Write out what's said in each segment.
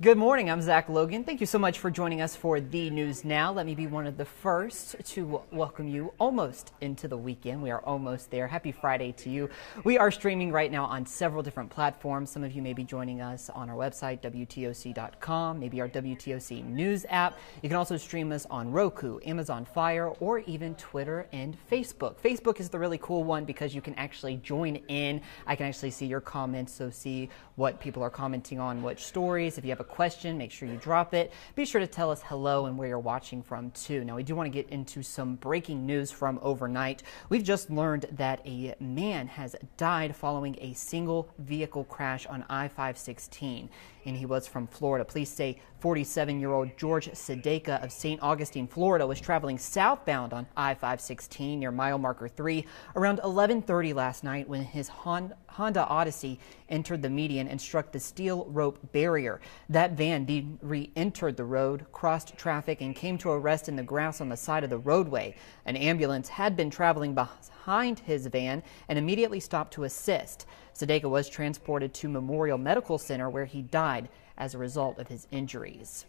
Good morning, I'm Zach Logan. Thank you so much for joining us for The News Now. Let me be one of the first to welcome you almost into the weekend. We are almost there. Happy Friday to you. We are streaming right now on several different platforms. Some of you may be joining us on our website, WTOC.com, maybe our WTOC News app. You can also stream us on Roku, Amazon Fire, or even Twitter and Facebook. Facebook is the really cool one because you can actually join in. I can actually see your comments, so see what people are commenting on, which stories. If you have a question, make sure you drop it. Be sure to tell us hello and where you're watching from too. Now, we do want to get into some breaking news from overnight. We've just learned that a man has died following a single vehicle crash on I-516, and he was from Florida. Police say 47-year-old George Sedeka of St. Augustine, Florida, was traveling southbound on I-516 near mile marker 3 around 11:30 last night when his Honda Odyssey entered the median and struck the steel rope barrier. That van re-entered the road, crossed traffic, and came to a rest in the grass on the side of the roadway. An ambulance had been traveling behind his van and immediately stopped to assist. Sedeka was transported to Memorial Medical Center where he died as a result of his injuries.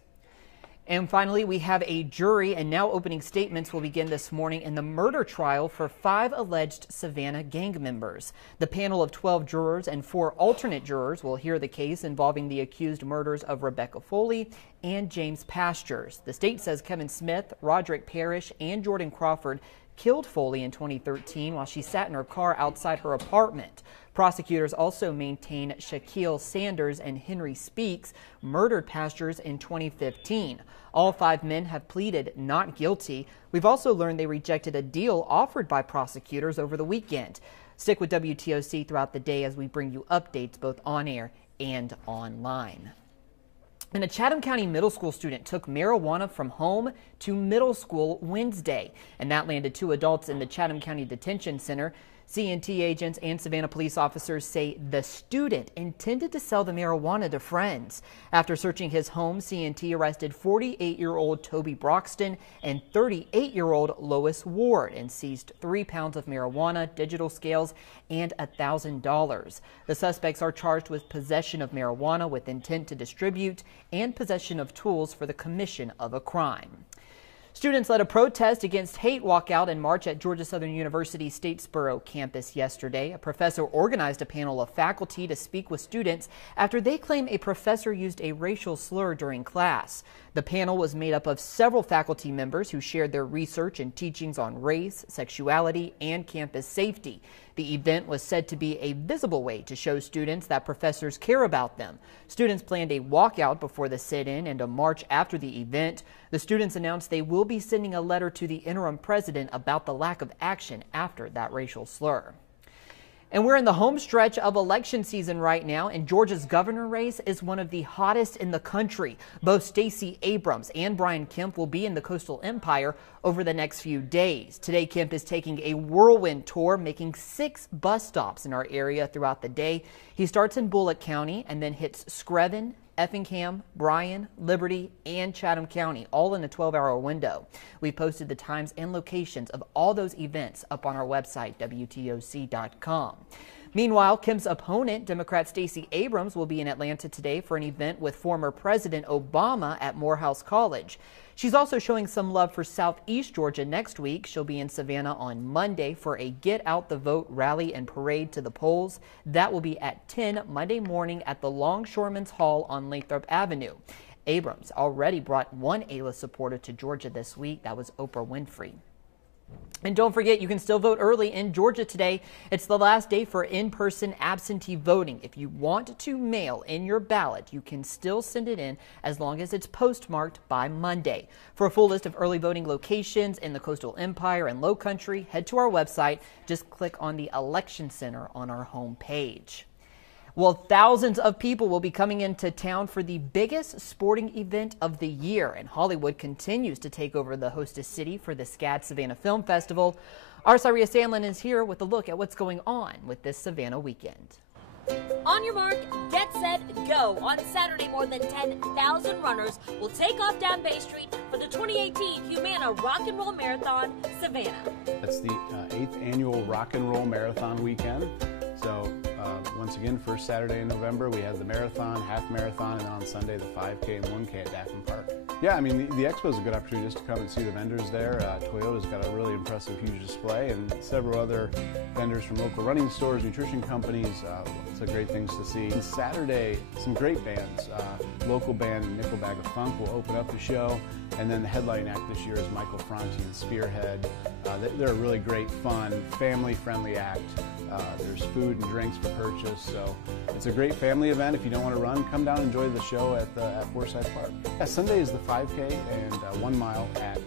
And finally, we have a jury, and now opening statements will begin this morning in the murder trial for 5 alleged Savannah gang members. The panel of 12 jurors and 4 alternate jurors will hear the case involving the accused murders of Rebecca Foley and James Pastures. The state says Kevin Smith, Roderick Parrish, and Jordan Crawford killed Foley in 2013 while she sat in her car outside her apartment. Prosecutors also maintain Shaquille Sanders and Henry Speaks murdered Pastures in 2015. All 5 men have pleaded not guilty. We've also learned they rejected a deal offered by prosecutors over the weekend. Stick with WTOC throughout the day as we bring you updates both on air and online. And a Chatham County middle school student took marijuana from home to middle school Wednesday, and that landed 2 adults in the Chatham County Detention Center. CNT agents and Savannah police officers say the student intended to sell the marijuana to friends. After searching his home, CNT arrested 48-year-old Toby Broxton and 38-year-old Lois Ward and seized 3 pounds of marijuana, digital scales, and $1,000. The suspects are charged with possession of marijuana with intent to distribute and possession of tools for the commission of a crime. Students led a protest against hate walkout and march at Georgia Southern University Statesboro campus yesterday. A professor organized a panel of faculty to speak with students after they claim a professor used a racial slur during class. The panel was made up of several faculty members who shared their research and teachings on race, sexuality, and campus safety. The event was said to be a visible way to show students that professors care about them. Students planned a walkout before the sit-in and a march after the event. The students announced they will be sending a letter to the interim president about the lack of action after that racial slur. And we're in the home stretch of election season right now, and Georgia's governor race is one of the hottest in the country. Both Stacey Abrams and Brian Kemp will be in the Coastal Empire over the next few days. Today, Kemp is taking a whirlwind tour, making 6 bus stops in our area throughout the day. He starts in Bullock County and then hits Screven, Effingham, Bryan, Liberty, and Chatham County, all in a 12-hour window. We posted the times and locations of all those events up on our website, WTOC.com. Meanwhile, Kemp's opponent, Democrat Stacey Abrams, will be in Atlanta today for an event with former President Obama at Morehouse College. She's also showing some love for Southeast Georgia next week. She'll be in Savannah on Monday for a Get Out the Vote rally and parade to the polls. That will be at 10 Monday morning at the Longshoremen's Hall on Lathrop Avenue. Abrams already brought one A-list supporter to Georgia this week. That was Oprah Winfrey. And don't forget, you can still vote early in Georgia today. It's the last day for in-person absentee voting. If you want to mail in your ballot, you can still send it in as long as it's postmarked by Monday. For a full list of early voting locations in the Coastal Empire and Low Country, head to our website. Just click on the Election Center on our home page. Well, thousands of people will be coming into town for the biggest sporting event of the year, and Hollywood continues to take over the hostess city for the SCAD Savannah Film Festival. Our Saria Sandlin is here with a look at what's going on with this Savannah weekend. On your mark, get set, go. On Saturday, more than 10,000 runners will take off down Bay Street for the 2018 Humana Rock and Roll Marathon, Savannah. That's the 8th annual Rock and Roll Marathon weekend. So Once again, first Saturday in November, we have the marathon, half marathon, and then on Sunday, the 5K and 1K at Daffin Park. Yeah, I mean, the expo is a good opportunity just to come and see the vendors there. Toyota's got a really impressive, huge display, and several other vendors from local running stores, nutrition companies. It's a great things to see. And Saturday, some great bands. Local band Nickel Bag of Funk will open up the show, and then the headline act this year is Michael Franti and Spearhead. They're a really great, fun, family-friendly act. There's food and drinks for purchase, so it's a great family event. If you don't want to run, come down and enjoy the show at Forsyth Park. Yeah, Sunday is the 5K and 1 mile at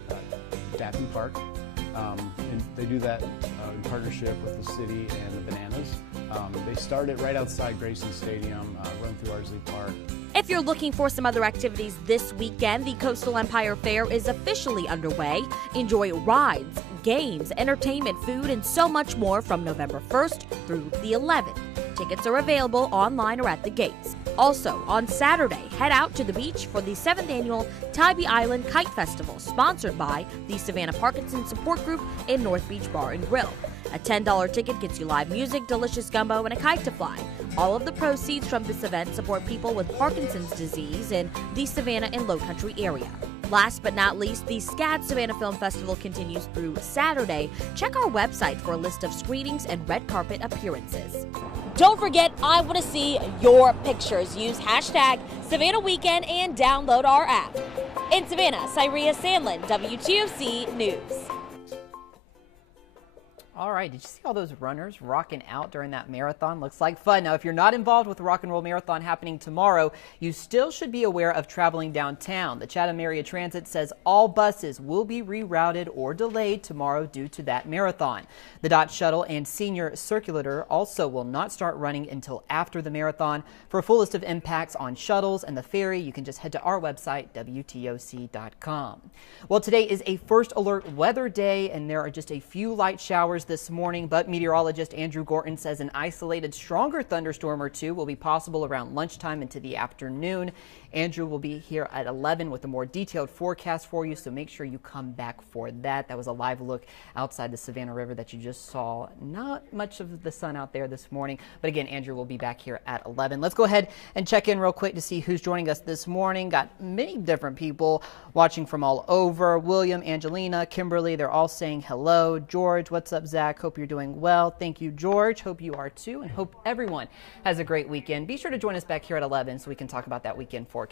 Daffin Park. And they do that in partnership with the city and the Bananas. They start it right outside Grayson Stadium, run through Ardsley Park. If you're looking for some other activities this weekend, the Coastal Empire Fair is officially underway. Enjoy rides, games, entertainment, food, and so much more from November 1st through the 11th. Tickets are available online or at the gates. Also, on Saturday, head out to the beach for the 7th annual Tybee Island Kite Festival, sponsored by the Savannah Parkinson Support Group in North Beach Bar and Grill. A $10 ticket gets you live music, delicious gumbo, and a kite to fly. All of the proceeds from this event support people with Parkinson's disease in the Savannah and Low Country area. Last but not least, the SCAD Savannah Film Festival continues through Saturday. Check our website for a list of screenings and red carpet appearances. Don't forget, I want to see your pictures. Use hashtag Savannah Weekend and download our app. In Savannah, Syria Sandlin, WTOC News. All right, did you see all those runners rocking out during that marathon? Looks like fun. Now, if you're not involved with the Rock and Roll Marathon happening tomorrow, you still should be aware of traveling downtown. The Chatham Area Transit says all buses will be rerouted or delayed tomorrow due to that marathon. The DOT Shuttle and Senior Circulator also will not start running until after the marathon. For a full list of impacts on shuttles and the ferry, you can just head to our website, WTOC.com. Well, today is a first alert weather day, and there are just a few light showers this morning, but meteorologist Andrew Gorton says an isolated stronger thunderstorm or two will be possible around lunchtime into the afternoon. Andrew will be here at 11 with a more detailed forecast for you, so make sure you come back for that. That was a live look outside the Savannah River that you just saw. Not much of the sun out there this morning, but again, Andrew will be back here at 11. Let's go ahead and check in real quick to see who's joining us this morning. Got many different people watching from all over. William, Angelina, Kimberly, they're all saying hello. George, what's up, Zach? Hope you're doing well. Thank you, George. Hope you are too, and hope everyone has a great weekend. Be sure to join us back here at 11 so we can talk about that weekend forecast.